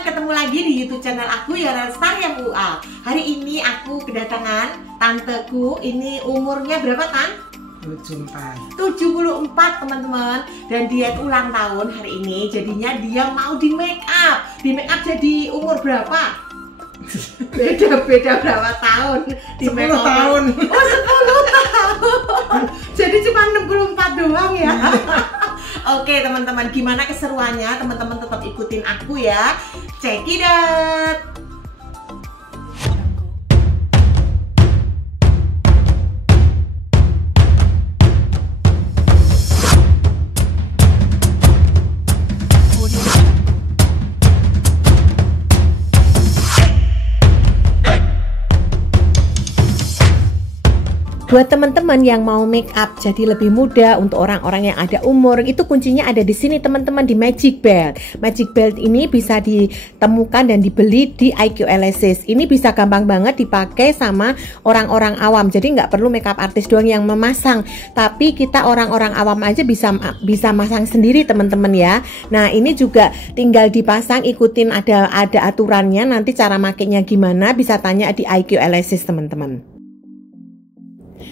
teman-teman, ketemu lagi di YouTube channel aku Yara Lestari MUA. Hari ini aku kedatangan tanteku. Ini umurnya berapa, Tan? 74 teman-teman, dan dia ulang tahun hari ini. Jadinya dia mau di make up. Di make up jadi umur berapa? Beda berapa tahun? Di 10 make up. tahun. Oh, 10 tahun. Jadi cuma 64 doang ya. Oke teman-teman, gimana keseruannya? Teman-teman tetap ikutin aku ya. Check it out. Buat teman-teman yang mau make up jadi lebih mudah, untuk orang-orang yang ada umur, itu kuncinya ada di sini teman-teman, di Magic Belt. Magic Belt ini bisa ditemukan dan dibeli di IQ Elasis. Ini bisa gampang banget dipakai sama orang-orang awam. Jadi nggak perlu makeup artis doang yang memasang, tapi kita orang-orang awam aja bisa masang sendiri teman-teman ya. Nah ini juga tinggal dipasang, ikutin ada aturannya. Nanti cara makainya gimana bisa tanya di IQ Elasis teman-teman.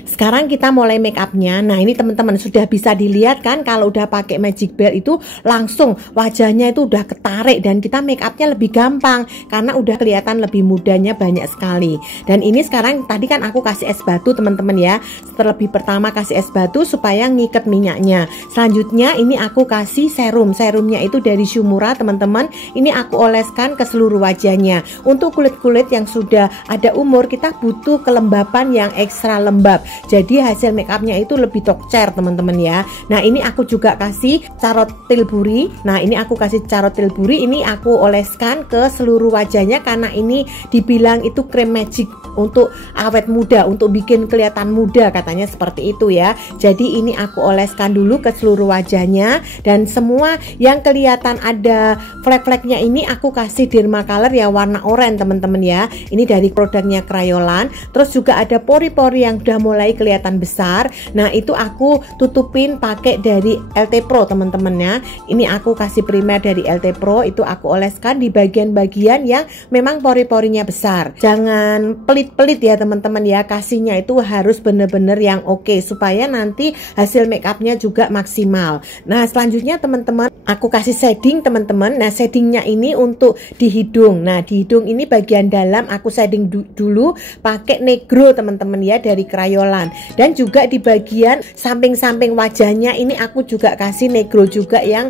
Sekarang kita mulai make upnya. Nah ini teman-teman sudah bisa dilihat kan, kalau udah pakai Magic Belt itu langsung wajahnya itu udah ketarik, dan kita make upnya lebih gampang karena udah kelihatan lebih mudanya banyak sekali. Dan ini sekarang tadi kan aku kasih es batu teman-teman ya. Terlebih pertama kasih es batu supaya ngikat minyaknya. Selanjutnya ini aku kasih serum. Serumnya itu dari Shumura teman-teman. Ini aku oleskan ke seluruh wajahnya. Untuk kulit-kulit yang sudah ada umur, kita butuh kelembapan yang ekstra lembab. Jadi hasil make upnya itu lebih tokcer teman-teman ya. Nah ini aku juga kasih carrot tilbury. Nah ini aku kasih carrot tilbury, ini aku oleskan ke seluruh wajahnya karena ini dibilang itu krim magic untuk awet muda, untuk bikin kelihatan muda katanya seperti itu ya. Jadi ini aku oleskan dulu ke seluruh wajahnya, dan semua yang kelihatan ada flek-fleknya ini aku kasih Dermacolor ya warna oranye teman-teman ya. Ini dari produknya Crayolan. Terus juga ada pori-pori yang udah mulai kelihatan besar. Nah itu aku tutupin pakai dari LT Pro teman-teman ya. Ini aku kasih primer dari LT Pro, itu aku oleskan di bagian-bagian yang memang pori-porinya besar. Jangan pelit-pelit ya teman-teman ya, kasihnya itu harus bener-bener yang oke supaya nanti hasil make upnya juga maksimal. Nah selanjutnya teman-teman aku kasih shading teman-teman. Nah shadingnya ini untuk di hidung. Nah di hidung ini bagian dalam aku shading dulu pakai Negro teman-teman ya dari Crayolan. Dan juga di bagian samping-samping wajahnya ini aku juga kasih Negro juga yang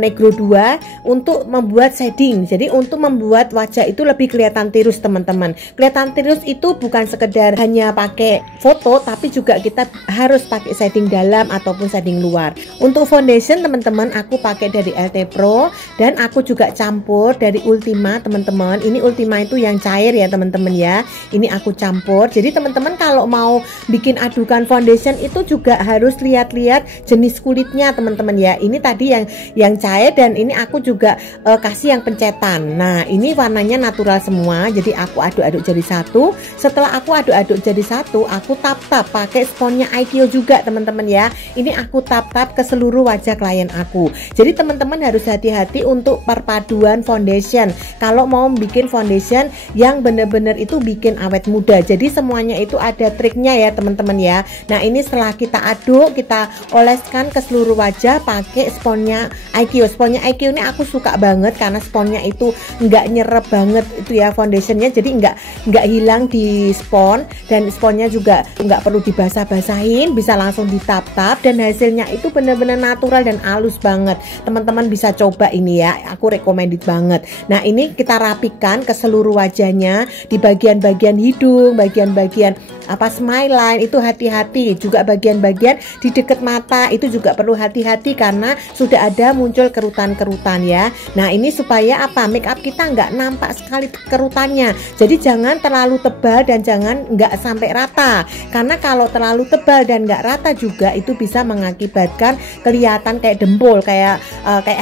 Negro 2 untuk membuat shading. Jadi untuk membuat wajah itu lebih kelihatan tirus teman-teman. Kelihatan tirus itu bukan sekedar hanya pakai foto, tapi juga kita harus pakai shading dalam ataupun shading luar. Untuk foundation teman-teman aku pakai dari LT Pro, dan aku juga campur dari Ultima teman-teman. Ini Ultima itu yang cair ya teman-teman ya. Ini aku campur. Jadi teman-teman kalau mau bikin adukan foundation itu juga harus lihat-lihat jenis kulitnya teman-teman ya. Ini tadi yang cair, dan ini aku juga kasih yang pencetan. Nah ini warnanya natural semua, jadi aku aduk-aduk jadi satu. Setelah aku aduk-aduk jadi satu, aku tap-tap pakai sponnya IQ juga teman-teman ya. Ini aku tap-tap ke seluruh wajah klien aku. Jadi teman-teman harus hati-hati untuk perpaduan foundation kalau mau bikin foundation yang bener-bener itu bikin awet muda. Jadi semuanya itu ada triknya ya teman-teman ya. Nah ini setelah kita aduk, kita oleskan ke seluruh wajah pakai sponnya IQ. Sponnya IQ ini aku suka banget karena sponnya itu nggak nyerep banget itu ya foundationnya, jadi nggak hilang di spon, dan sponnya juga nggak perlu dibasah-basahin, bisa langsung ditap-tap, dan hasilnya itu benar-benar natural dan halus banget. Teman-teman bisa coba ini ya, aku recommended banget. Nah ini kita rapikan ke seluruh wajahnya, di bagian-bagian hidung, bagian-bagian smile line itu hati-hati, juga bagian-bagian di dekat mata itu juga perlu hati-hati karena sudah ada muncul kerutan-kerutan ya. Nah ini supaya make up kita nggak nampak sekali kerutannya. Jadi jangan terlalu tebal dan jangan nggak sampai rata, karena kalau terlalu tebal dan nggak rata juga itu bisa mengakibatkan kelihatan kayak dempul, kayak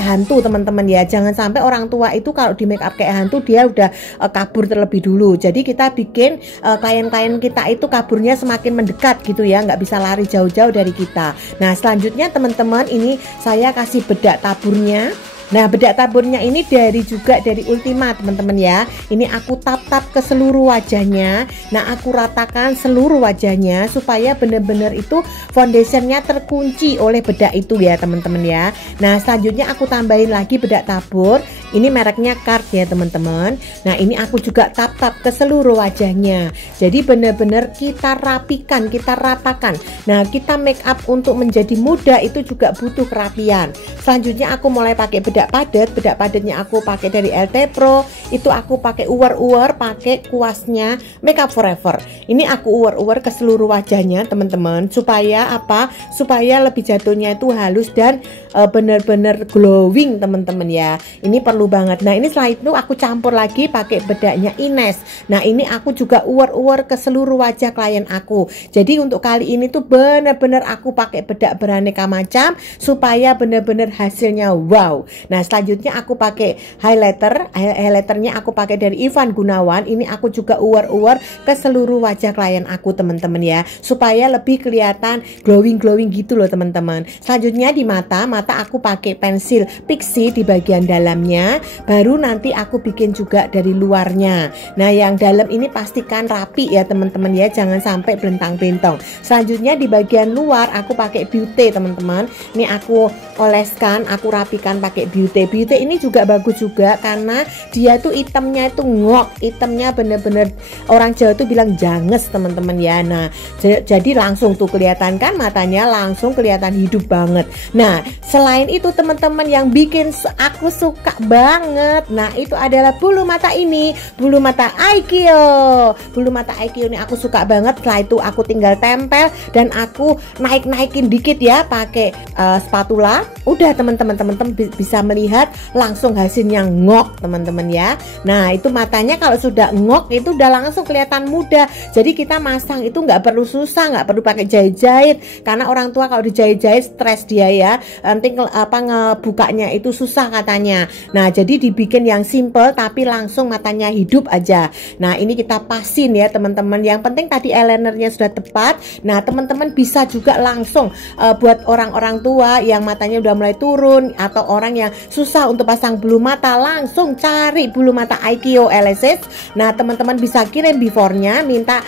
hantu teman-teman ya. Jangan sampai orang tua itu kalau di make up kayak hantu dia udah kabur terlebih dulu. Jadi kita bikin klien-klien kita itu kaburnya semakin mendekat gitu ya, nggak bisa lari jauh-jauh dari kita. Nah selanjutnya teman-teman ini saya kasih bedak taburnya. Nah, bedak taburnya ini juga dari Ultima teman-teman ya. Ini aku tap-tap ke seluruh wajahnya. Nah, aku ratakan seluruh wajahnya supaya benar-benar itu foundationnya terkunci oleh bedak itu ya teman-teman ya. Nah, selanjutnya aku tambahin lagi bedak tabur. Ini mereknya Card ya teman-teman. Nah, ini aku juga tap-tap ke seluruh wajahnya. Jadi benar-benar kita rapikan, kita ratakan. Nah, kita make up untuk menjadi muda itu juga butuh kerapian. Selanjutnya aku mulai pakai bedak padat. Bedak padatnya aku pakai dari LT Pro. Itu aku pakai uwer-uwer, pakai kuasnya Makeup Forever. Ini aku uwer-uwer ke seluruh wajahnya teman-teman, supaya apa? Supaya lebih jatuhnya itu halus dan benar-benar glowing teman-teman ya. Ini perlu banget. Nah, ini setelah itu aku campur lagi pakai bedaknya Ines. Nah, ini aku juga uwer-uwer ke seluruh wajah klien aku. Jadi untuk kali ini tuh benar-benar aku pakai bedak beraneka macam supaya benar-benar hasilnya wow. Nah, selanjutnya aku pakai highlighternya aku pakai dari Ivan Gunawan. Ini aku juga uwer-uwer ke seluruh wajah klien aku teman-teman ya, supaya lebih kelihatan glowing gitu loh teman-teman. Selanjutnya di mata aku pakai pensil Pixi di bagian dalamnya, baru nanti aku bikin juga dari luarnya. Nah, yang dalam ini pastikan rapi ya teman-teman ya, jangan sampai belentang-belentong. Selanjutnya di bagian luar aku pakai beauty teman-teman. Ini aku oleskan, aku rapikan pakai beauty. Beauty ini juga bagus juga karena dia tuh itemnya itu ngok, itemnya bener-bener orang Jawa tuh bilang janges teman-teman ya. Nah, jadi langsung tuh kelihatan kan matanya, langsung kelihatan hidup banget. Nah, selain itu teman-teman yang bikin aku suka banget, nah itu adalah bulu mata ini, bulu mata Aikyo. Bulu mata Aikyo ini aku suka banget. Setelah itu aku tinggal tempel dan aku naikin dikit ya pakai spatula. Udah teman-teman bisa melihat langsung hasilnya ngok teman-teman ya. Nah, itu matanya kalau sudah ngok itu udah langsung kelihatan muda. Jadi kita masang itu nggak perlu susah, nggak perlu pakai jahit-jahit, karena orang tua kalau dijahit-jahit stres dia ya, nanti ngebukanya itu susah katanya. Nah, jadi dibikin yang simple tapi langsung matanya hidup aja. Nah, ini kita pasin ya teman-teman. Yang penting tadi eyelinernya sudah tepat. Nah, teman-teman bisa juga langsung buat orang-orang tua yang matanya udah mulai turun atau orang yang susah untuk pasang bulu mata, langsung cari bulu mata Aikyo Elysis. Nah, teman-teman bisa kirim before-nya, minta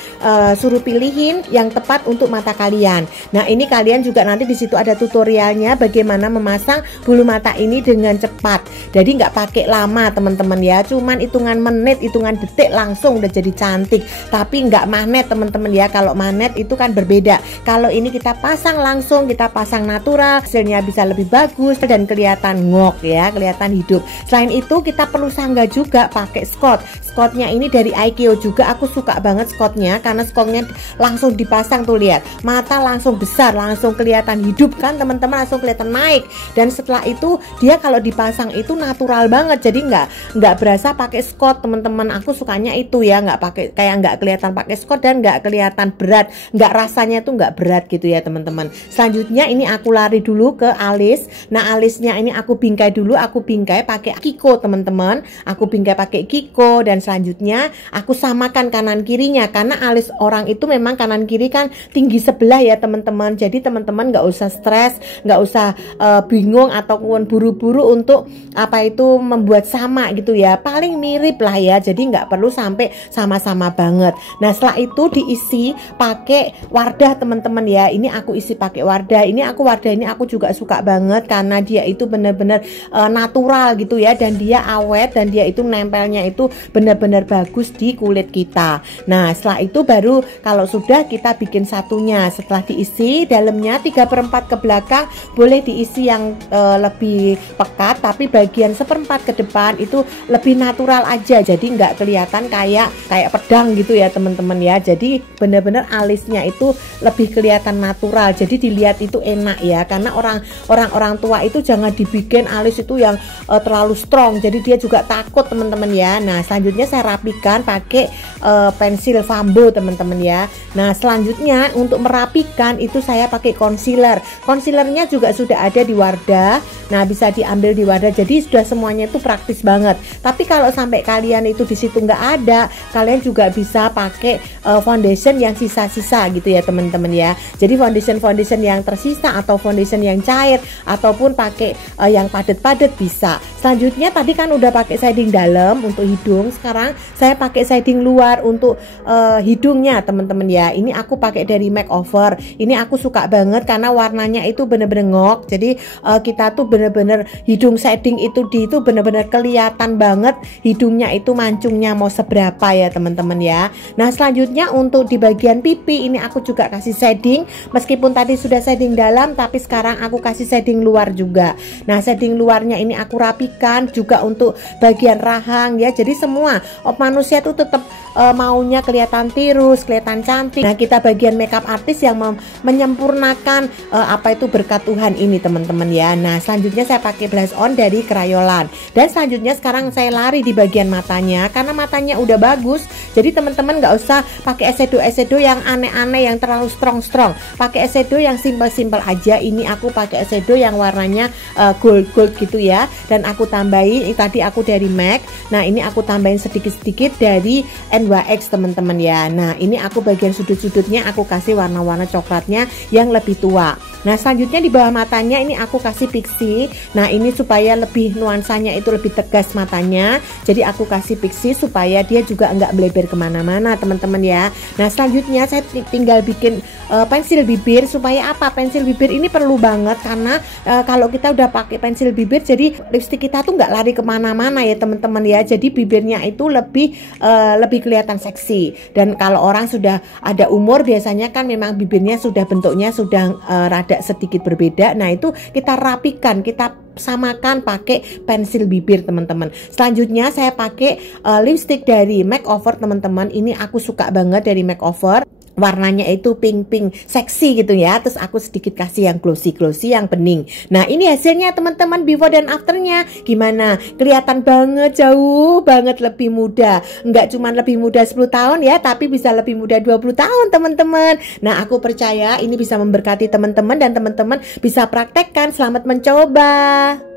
suruh pilihin yang tepat untuk mata kalian. Nah, ini kalian juga nanti di situ ada tutorialnya bagaimana memasang bulu mata ini dengan cepat. Jadi nggak pakai lama teman-teman ya, cuman hitungan menit, hitungan detik langsung udah jadi cantik. Tapi nggak magnet teman-teman ya. Kalau magnet itu kan berbeda. Kalau ini kita pasang langsung, kita pasang natural, hasilnya bisa lebih bagus dan kelihatan ngok ya, kelihatan hidup. Selain itu kita perlu sanggah juga pakai Scott. Scottnya ini dari Aikyo juga, aku suka banget Scottnya karena Scottnya langsung dipasang tuh, lihat mata langsung besar, langsung kelihatan hidup kan teman-teman, langsung kelihatan naik. Dan setelah itu dia kalau dipasang itu natural banget, jadi nggak berasa pakai Scott teman-teman. Aku sukanya itu ya, nggak pakai, kayak nggak kelihatan pakai Scott dan nggak kelihatan berat, nggak rasanya tuh nggak berat gitu ya teman-teman. Selanjutnya ini aku lari dulu ke alis. Nah, alisnya ini aku bingkai dulu, aku bingkai pakai Kiko teman-teman. Aku bingkai pakai Kiko dan selanjutnya aku samakan kanan kirinya karena alis orang itu memang kanan kiri kan tinggi sebelah ya teman-teman. Jadi teman-teman nggak usah stres, nggak usah bingung ataupun buru-buru untuk apa itu membuat sama gitu ya. Paling mirip lah ya. Jadi nggak perlu sampai sama-sama banget. Nah, setelah itu diisi pakai Wardah teman-teman ya. Ini aku isi pakai Wardah. Wardah ini aku juga suka banget karena dia itu benar-benar natural gitu ya, dan dia awet dan dia itu nempelnya itu benar-benar bagus di kulit kita. Nah, setelah itu baru kalau sudah kita bikin satunya. Setelah diisi dalamnya 3/4 ke belakang, boleh diisi yang lebih pekat, tapi bagian 1/4 ke depan itu lebih natural aja, jadi nggak kelihatan kayak pedang gitu ya teman-teman ya. Jadi benar-benar alisnya itu lebih kelihatan natural, jadi dilihat itu enak ya, karena orang tua itu jangan dibikin alis itu yang terlalu strong, jadi dia juga takut teman-teman ya. Nah, selanjutnya selanjutnya saya rapikan pakai pensil Fambo teman-teman ya. Nah selanjutnya untuk merapikan itu saya pakai concealer. Concealernya juga sudah ada di Wardah. Nah bisa diambil di Wardah, jadi sudah semuanya itu praktis banget. Tapi kalau sampai kalian itu di situ nggak ada, kalian juga bisa pakai foundation yang sisa-sisa gitu ya teman-teman ya. Jadi foundation yang tersisa atau foundation yang cair ataupun pakai yang padat-padat bisa. Selanjutnya tadi kan udah pakai shading dalam untuk hidung, sekarang saya pakai shading luar untuk hidungnya teman-teman ya. Ini aku pakai dari Makeover. Ini aku suka banget karena warnanya itu bener-bener ngok. Jadi kita tuh bener-bener hidung shading itu bener-bener kelihatan banget hidungnya itu mancungnya mau seberapa ya teman-teman ya. Nah selanjutnya untuk di bagian pipi ini aku juga kasih shading, meskipun tadi sudah shading dalam tapi sekarang aku kasih shading luar juga. Nah shading luarnya ini aku rapikan juga untuk bagian rahang ya. Jadi semua manusia tuh tetap maunya kelihatan tirus, kelihatan cantik. Nah kita bagian makeup artist yang menyempurnakan apa itu berkat Tuhan ini teman-teman ya. Nah selanjutnya saya pakai blush on dari Crayolan. Dan selanjutnya sekarang saya lari di bagian matanya karena matanya udah bagus. Jadi teman-teman nggak usah pakai eyeshadow yang aneh-aneh yang terlalu strong. Pakai eyeshadow yang simple-simple aja. Ini aku pakai eyeshadow yang warnanya gold gitu ya. Dan aku tambahin tadi aku dari MAC. Nah ini aku tambahin sedikit-sedikit dari NYX teman-teman ya. Nah ini aku bagian sudut-sudutnya aku kasih warna-warna coklatnya yang lebih tua. Nah selanjutnya di bawah matanya ini aku kasih pixie. Nah ini supaya lebih nuansanya itu lebih tegas matanya. Jadi aku kasih pixie supaya dia juga enggak melebar kemana-mana teman-teman ya. Nah selanjutnya saya tinggal bikin pensil bibir. Supaya apa? Pensil bibir ini perlu banget karena kalau kita udah pakai pensil bibir jadi lipstick kita tuh nggak lari kemana-mana ya teman-teman ya. Jadi bibirnya itu lebih kelihatan seksi. Dan kalau orang sudah ada umur biasanya kan memang bibirnya sudah bentuknya sudah rada sedikit berbeda. Nah itu kita rapikan, kita samakan pakai pensil bibir teman-teman. Selanjutnya saya pakai lipstick dari Makeover teman-teman. Ini aku suka banget dari Makeover. Warnanya itu pink seksi gitu ya. Terus aku sedikit kasih yang glossy yang bening. Nah ini hasilnya teman-teman, before dan afternya. Gimana? Kelihatan banget, jauh banget lebih muda. Enggak cuma lebih muda 10 tahun ya, tapi bisa lebih muda 20 tahun teman-teman. Nah aku percaya ini bisa memberkati teman-teman dan teman-teman bisa praktekkan. Selamat mencoba.